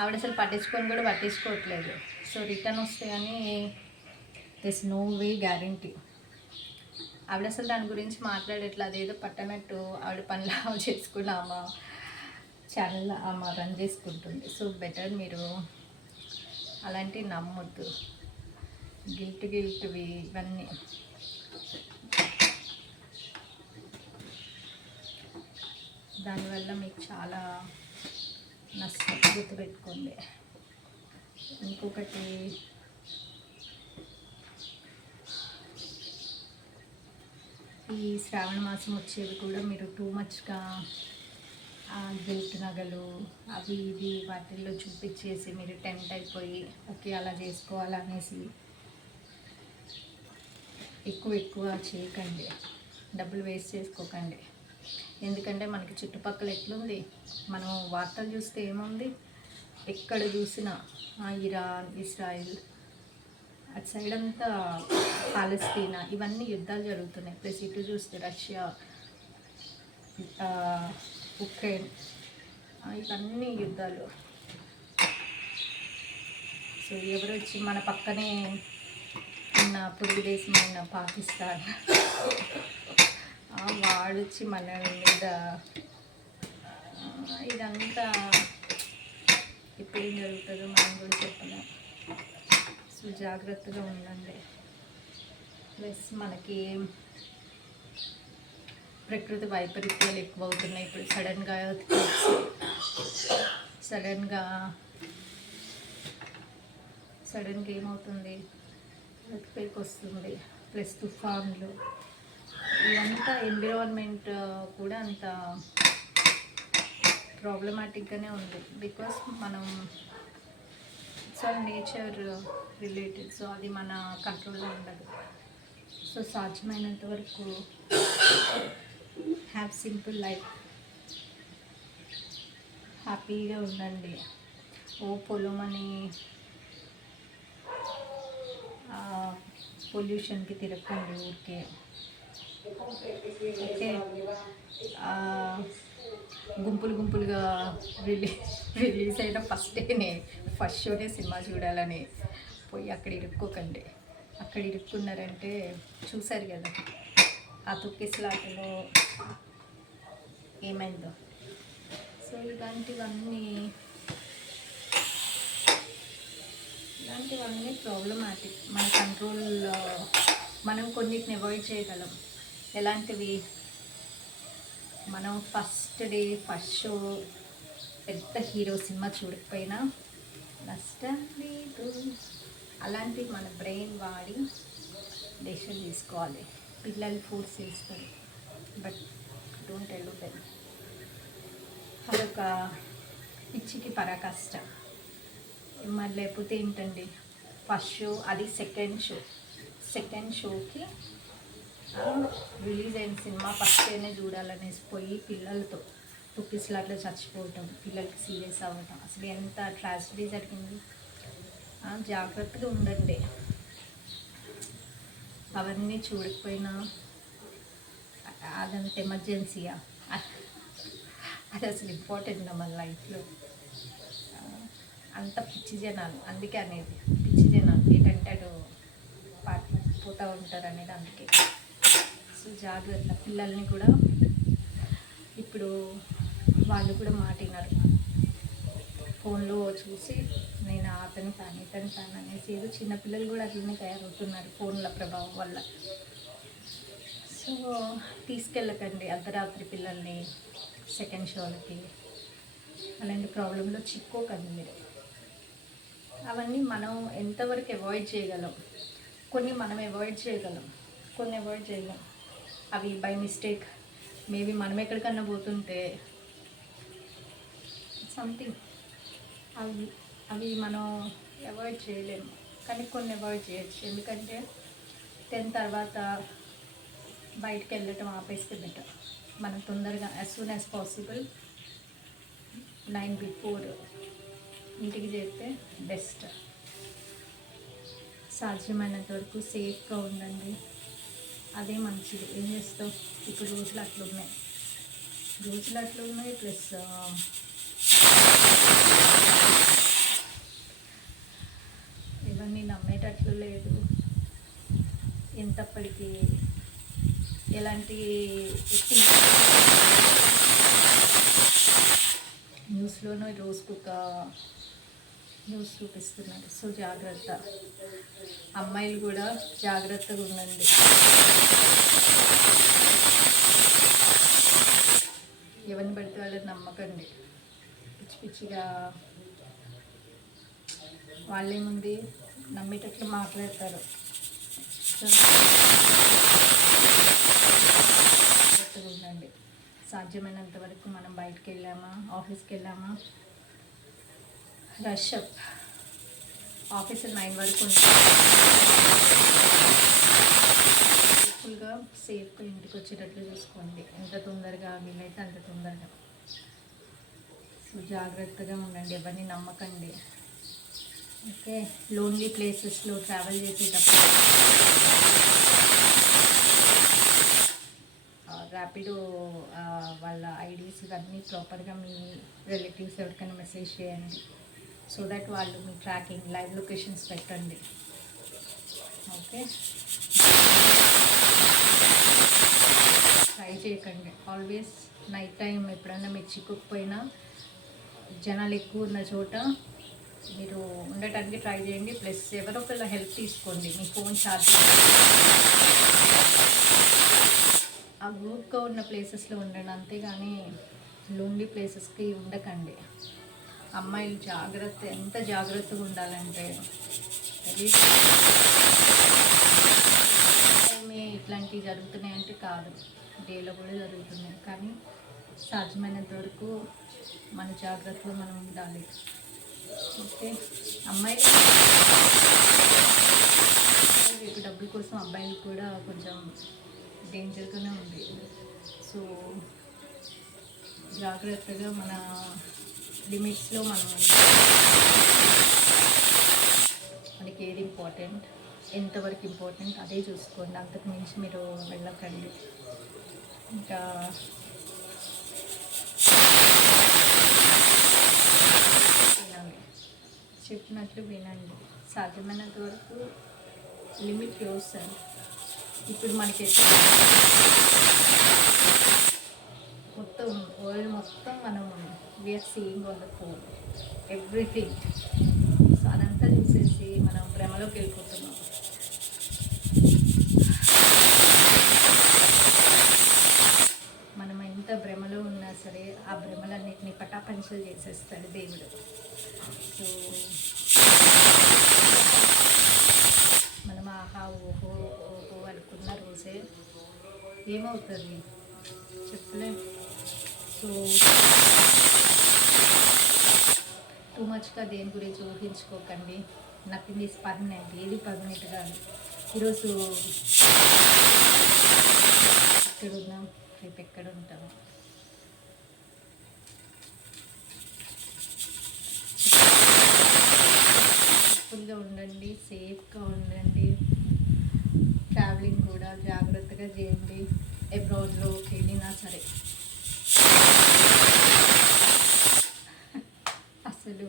ఆవిడ అసలు పట్టించుకోవట్లేదు. సో రిటర్న్ వస్తే కానీ దిస్ నో వే గ్యారంటీ. ఆవిడ అసలు దాని గురించి మాట్లాడేట్లా, అదేదో పట్టనట్టు ఆవిడ పనులు చేసుకుని ఆమె ఛానల్ ఆమె రన్ చేసుకుంటుంది. సో బెటర్ మీరు అలాంటివి నమ్మొద్దు, గిల్ట్వి ఇవన్నీ. దానివల్ల మీకు చాలా నష్టం, గుర్తుపెట్టుకోండి. ఇంకొకటి, ఈ శ్రావణ మాసం వచ్చేది కూడా మీరు టూ మచ్గా గిల్ట్ నగలు అవి ఇవి వాటిల్లో చూపించేసి మీరు టెంప్ట్ అయిపోయి ఓకే అలా చేసుకోవాలనేసి ఎక్కువ చేయకండి, డబ్బులు వేస్ట్ చేసుకోకండి. ఎందుకంటే మనకి చుట్టుపక్కల ఎట్లుంది, మనం వార్తలు చూస్తే ఏముంది, ఎక్కడ చూసినా ఇరాన్, ఇజ్రాయిల్, అటు సైడ్ అంతా పాలస్తీనా, ఇవన్నీ యుద్ధాలు జరుగుతున్నాయి. ప్లస్ ఇటు చూస్తే రష్యా, ఉక్రెయిన్, ఇవన్నీ యుద్ధాలు. సో ఎవరు వచ్చి మన పక్కనే ఉన్న పొరుగు దేశమైన పాకిస్తాన్, వాడొచ్చి మన మీద ఇదంతా ఇప్పుడు ఏం జరుగుతుందో మనం కూడా చెప్పలేం. సో జాగ్రత్తగా ఉండండి. ప్లస్ మనకి ప్రకృతి వైపరీత్యాలు ఎక్కువ అవుతున్నాయి. ఇప్పుడు సడన్గా ఏమవుతుంది, ఎర్త్క్వేక్ వస్తుంది, ప్లస్ తుఫాన్లు. ఇదంతా ఎన్విరాన్మెంట్ కూడా అంత ప్రాబ్లమాటిక్గానే ఉంది. బికాస్ మనం it's all nature related, so అది మన కంట్రోల్లో ఉండదు. సో సాధ్యమైనంత వరకు హ్యావ్ సింపుల్ లైఫ్, హ్యాపీగా ఉండండి. ఓ పొలం అని పొల్యూషన్కి తిరగకండి ఊరికే. ఓకే, గుంపులుగా రిలీజ్ అయిన ఫస్ట్ షోనే సినిమా చూడాలని పోయి అక్కడ ఇరుక్కోకండి. అక్కడ ఇరుక్కున్నారంటే చూశారు కదా ఆ తొక్కిసలాటలో ఏమైందో. సో ఇలాంటివన్నీ ప్రాబ్లమాటిక్. మన కంట్రోల్లో మనం కొన్నిటిని అవాయిడ్ చేయగలం. ఎలాంటివి? మనం ఫస్ట్ షో పెద్ద హీరో సినిమా చూడకపోయినా నష్టం లేదు. అలాంటివి మన బ్రెయిన్ వాడి డెసిషన్ తీసుకోవాలి. పిల్లలు ఫోర్స్ చేస్తారు, బట్ డోంట్ ఎల్లో దెమ్. అదొక పిచ్చికి పరాకాష్ట. మరి లేకపోతే ఏంటండి, ఫస్ట్ షో అది సెకండ్ షోకి రిలీజ్ అయిన సినిమా ఫస్ట్ షోనే చూడాలనేసి పోయి పిల్లలతో తొక్కిసలాట్లో చచ్చిపోవటం, పిల్లలకి సీరియస్ అవ్వటం, అసలు ఎంత ట్రాజడీ జరిగింది. జాగ్రత్తగా ఉండండి. అవన్నీ చూడకపోయినా అదంత ఎమర్జెన్సీయా? అది అసలు ఇంపార్టెంట్ మన లైఫ్లో. అంత పిచ్చి జనాలు, అందుకే అనేది పిచ్చి జనాలు ఏంటంటే అటు పోతూ ఉంటారు అనేది అందుకే. సో జాగ్రత్త. పిల్లల్ని కూడా ఇప్పుడు వాళ్ళు కూడా మాటినారు, ఫోన్లో చూసి నేను అతని ఫ్యాన్ అనేసి. ఏదో చిన్నపిల్లలు కూడా అట్లనే తయారవుతున్నారు ఫోన్ల ప్రభావం వల్ల. సో తీసుకెళ్ళకండి అర్ధరాత్రి పిల్లల్ని సెకండ్ షోలకి. అలాంటి ప్రాబ్లంలో చిక్కోకండి మీరు. అవన్నీ మనం ఎంతవరకు అవాయిడ్ చేయగలం, కొన్ని మనం అవాయిడ్ చేయగలం, కొన్ని అవాయిడ్ చేయలేం. అవి బై మిస్టేక్ మేబీ మనం ఎక్కడికన్నా పోతుంటే సంథింగ్ అవి మనం అవాయిడ్ చేయలేము, కానీ కొన్ని అవాయిడ్ చేయొచ్చు. ఎందుకంటే 10 తర్వాత బయటకు వెళ్ళటం ఆపేస్తే బెటర్. మనం తొందరగా as soon as possible 9 before ఇంటికి చేస్తే బెస్ట్. సాధ్యమైనంత వరకు సేఫ్గా ఉండండి, అదే మంచిది. ఏం చేస్తావు, ఇప్పుడు రోజులు అట్లున్నాయి. ప్లస్ ఇవన్నీ నమ్మేటట్లు లేదు. ఎంతప్పటికీ ఎలాంటి న్యూస్లోనూ రోజుకొక న్యూస్ చూపిస్తున్నారు. సో జాగ్రత్త. అమ్మాయిలు కూడా జాగ్రత్తగా ఉండండి. ఎవరిని పడితే వాళ్ళని నమ్మకండి. పిచ్చిగా వాళ్ళేముంది నమ్మేటట్లు మాట్లాడతారు. జాగ్రత్తగా ఉండండి. సాధ్యమైనంత వరకు మనం బయటకు వెళ్ళామా, ఆఫీస్కి వెళ్ళామా, రష్ అప్. ఆఫీస్ 9 వరకు ఉంటుంది. ఫుల్గా సేఫ్గా ఇంటికి వచ్చేటట్లు చూసుకోండి. ఎంత తొందరగా వీలైతే అంత తొందరగా. సో జాగ్రత్తగా ఉండండి, ఎవరిని నమ్మకండి. ఓకే, లోన్లీ ప్లేసెస్లో ట్రావెల్ చేసేటప్పుడు ర్యాపిడో వాళ్ళ ఐడీస్ ఇవన్నీ ప్రాపర్గా మీ రిలేటివ్స్ ఎవరికైనా మెసేజ్ చేయండి. సో దట్ వాళ్ళు మీ ట్రాకింగ్ లైవ్ లొకేషన్స్ పెట్టండి. ఓకే, ట్రై చేయకండి. ఆల్వేస్ నైట్ టైం ఎప్పుడైనా మీరు చిక్కుకుపోయినా జనాలు ఎక్కువ ఉన్న చోట మీరు ఉండటానికి ట్రై చేయండి. ప్లస్ ఎవరో ఒకళ్ళ హెల్ప్ తీసుకోండి. మీ ఫోన్ ఛార్జింగ్ ఆ గ్రూప్గా ఉన్న ప్లేసెస్లో ఉండండి, అంతేగాని లోన్లీ ప్లేసెస్కి ఉండకండి. అమ్మాయిలు జాగ్రత్త, ఎంత జాగ్రత్తగా ఉండాలంటే ఇట్లాంటివి జరుగుతున్నాయంటే కాదు, డేలో కూడా జరుగుతున్నాయి. కానీ సాధ్యమైనంత వరకు మన జాగ్రత్తలో మనం ఉండాలి. ఓకే, అమ్మాయిలు రేపు డబ్బుల కోసం అబ్బాయిలు కూడా కొంచెం డేంజర్గానే ఉంది. సో జాగ్రత్తగా మన లిమిట్స్లో మనం మనకి ఏది ఇంపార్టెంట్, ఎంతవరకు ఇంపార్టెంట్ అదే చూసుకోండి, అంతకు మించి మీరు వెళ్ళకండి. ఇంకా వినండి, చెప్పినట్లు వినండి, సాధ్యమైనంత వరకు లిమిట్ యోర్ సెల్ఫ్. ఇప్పుడు మనకి మొత్తం వరల్డ్ మొత్తం మనం we are seeing on the phone everything. So అదంతా చూసేసి మనం భ్రమలోకి వెళ్ళిపోతున్నాం. మనం ఎంత భ్రమలో ఉన్నా సరే ఆ భ్రమలన్నింటినీ పటాపంచలు చేసేస్తాడు దేవుడు. సో మనం ఆహా ఓహో ఓహో అనుకున్న రోజే ఏమవుతుంది చెప్పలేం. సో టూ మచ్గా దేని గురించి ఊహించుకోకండి. నథింగ్ ఈజ్ పర్మనెంట్, ఏది పర్మనెంట్ కాదు. ఈరోజు ఎక్కడున్నాం, రేపు ఎక్కడ ఉంటాము. సేఫ్గా ఉండండి, సేఫ్గా ఉండండి. ట్రావెలింగ్ కూడా జాగ్రత్తగా చేయండి. అబ్రాడ్లోకి వెళ్ళినా సరే అసలు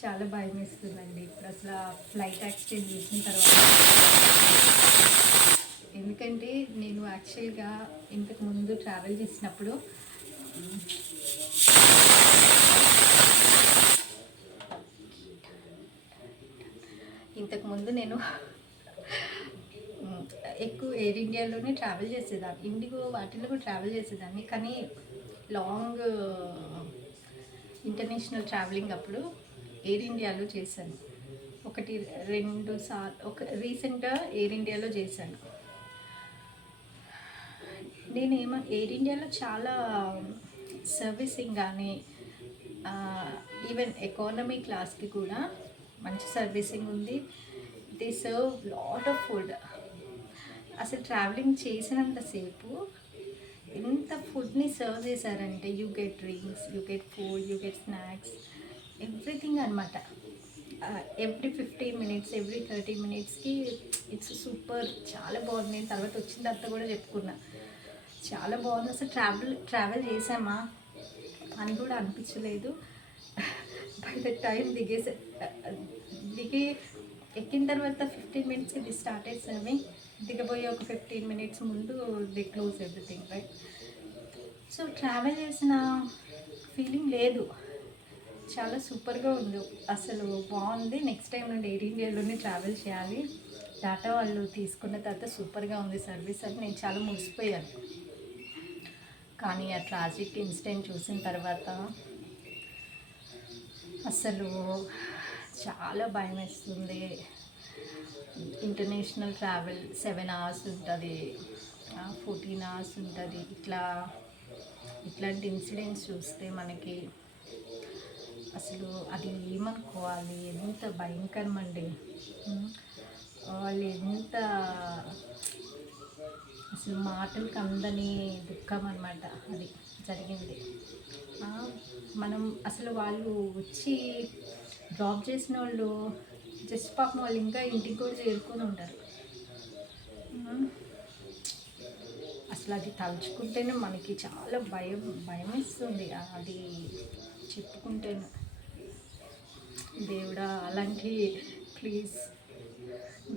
చాలా భయం వేస్తుందండి ఇప్పుడు అసలు ఆ ఫ్లైట్ యాక్సిడెంట్ చేసిన తర్వాత. ఎందుకంటే నేను యాక్చువల్గా ఇంతకుముందు ట్రావెల్ చేసినప్పుడు నేను ఎక్కువ ఎయిర్ ఇండియాలోనే ట్రావెల్ చేసేదాన్ని, ఇండిగో వాటిలో కూడా ట్రావెల్ చేసేదాన్ని. కానీ లాంగ్ ఇంటర్నేషనల్ ట్రావెలింగ్ అప్పుడు ఎయిర్ ఇండియాలో చేశాను. 1-2 సార్లు రీసెంట్గా ఎయిర్ ఇండియాలో చేశాను. ఎయిర్ ఇండియాలో చాలా సర్వీసింగ్ కానీ ఈవెన్ ఎకానమీ క్లాస్కి కూడా మంచి సర్వీసింగ్ ఉంది. They serve lot of food. అసలు ట్రావెలింగ్ చేసినంతసేపు ఎంత ఫుడ్ని సర్వ్ చేశారంటే you get drinks, you get food, you get snacks, everything అనమాట. ఎవ్రీ 15 minutes, ఎవ్రీ 30 minutesకి ఇట్స్ సూపర్, చాలా బాగుంది. నేను తర్వాత వచ్చిన తర్వాత కూడా చెప్పుకున్నా, చాలా బాగుంది. అసలు ట్రావెల్ చేసామా అని కూడా అనిపించలేదు. బై ద టైం దిగి ఎక్కిన తర్వాత 15 minutesకి ది స్టార్టెడ్ సర్వింగ్. దిగబోయే ఒక 15 minutes ముందు the close everything, right. So travel చేసిన ఫీలింగ్ లేదు, చాలా సూపర్గా ఉంది, అసలు బాగుంది. నెక్స్ట్ టైం నుండి ఎయిర్ ఇండియాలోనే ట్రావెల్ చేయాలి. డాటా వాళ్ళు తీసుకున్న తర్వాత సూపర్గా ఉంది సర్వీస్ అని నేను చాలా మురిసిపోయాను. కానీ ఆ ట్రాజిక్ ఇన్సిడెంట్ చూసిన తర్వాత అసలు చాలా భయం వేస్తుంది. ఇంటర్నేషనల్ ట్రావెల్ 7 hours ఉంటుంది, 14 hours ఉంటుంది. ఇట్లాంటి ఇన్సిడెంట్స్ చూస్తే మనకి అసలు అది ఏమనుకోవాలి, ఎంత భయంకరమండి. వాళ్ళు ఎంత అసలు మాటలకు అందని దుఃఖం అనమాట అది జరిగింది. మనం అసలు వాళ్ళు వచ్చి డ్రాప్ చేసిన వాళ్ళు జస్ట్ పాపం వాళ్ళు ఇంకా ఇంటికి కూడా చేరుకొని ఉంటారు. అసలు అది తలుచుకుంటేనే మనకి చాలా భయం ఇస్తుంది. అది చెప్పుకుంటేనే దేవుడా అలాంటి please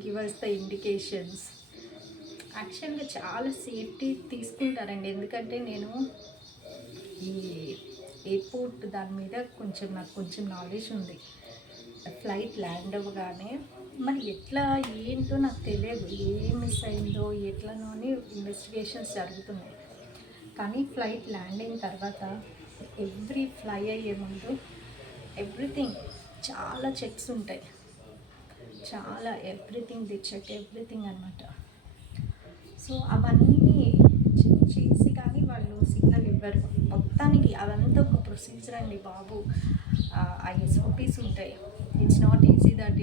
give us the indications. యాక్చువల్గా చాలా సేఫ్టీ తీసుకుంటారండి, ఎందుకంటే నేను ఈ ఎయిర్పోర్ట్ దాని మీద నాకు కొంచెం నాలెడ్జ్ ఉంది. ఫ్లైట్ ల్యాండ్ అవ్వగానే మరి ఎట్లా ఏంటో నాకు తెలియదు, ఏం మిస్ అయిందో ఎట్లనో అని ఇన్వెస్టిగేషన్స్ జరుగుతున్నాయి. కానీ ఫ్లైట్ ల్యాండ్ అయిన తర్వాత ఫ్లై అయ్యే ముందు ఎవ్రీథింగ్ చాలా చెక్స్ ఉంటాయి, చాలా ఎవ్రీథింగ్ ది చెక్ ఎవ్రీథింగ్ అనమాట. సో అవన్నీ చెక్ చేసి కానీ వాళ్ళు సిగ్నల్ ఇవ్వరు. మొత్తానికి అదంతా ఒక ప్రొసీజర్ అండి బాబు. ఆ ఎస్ఓపీస్ ఉంటాయి. It's not easy that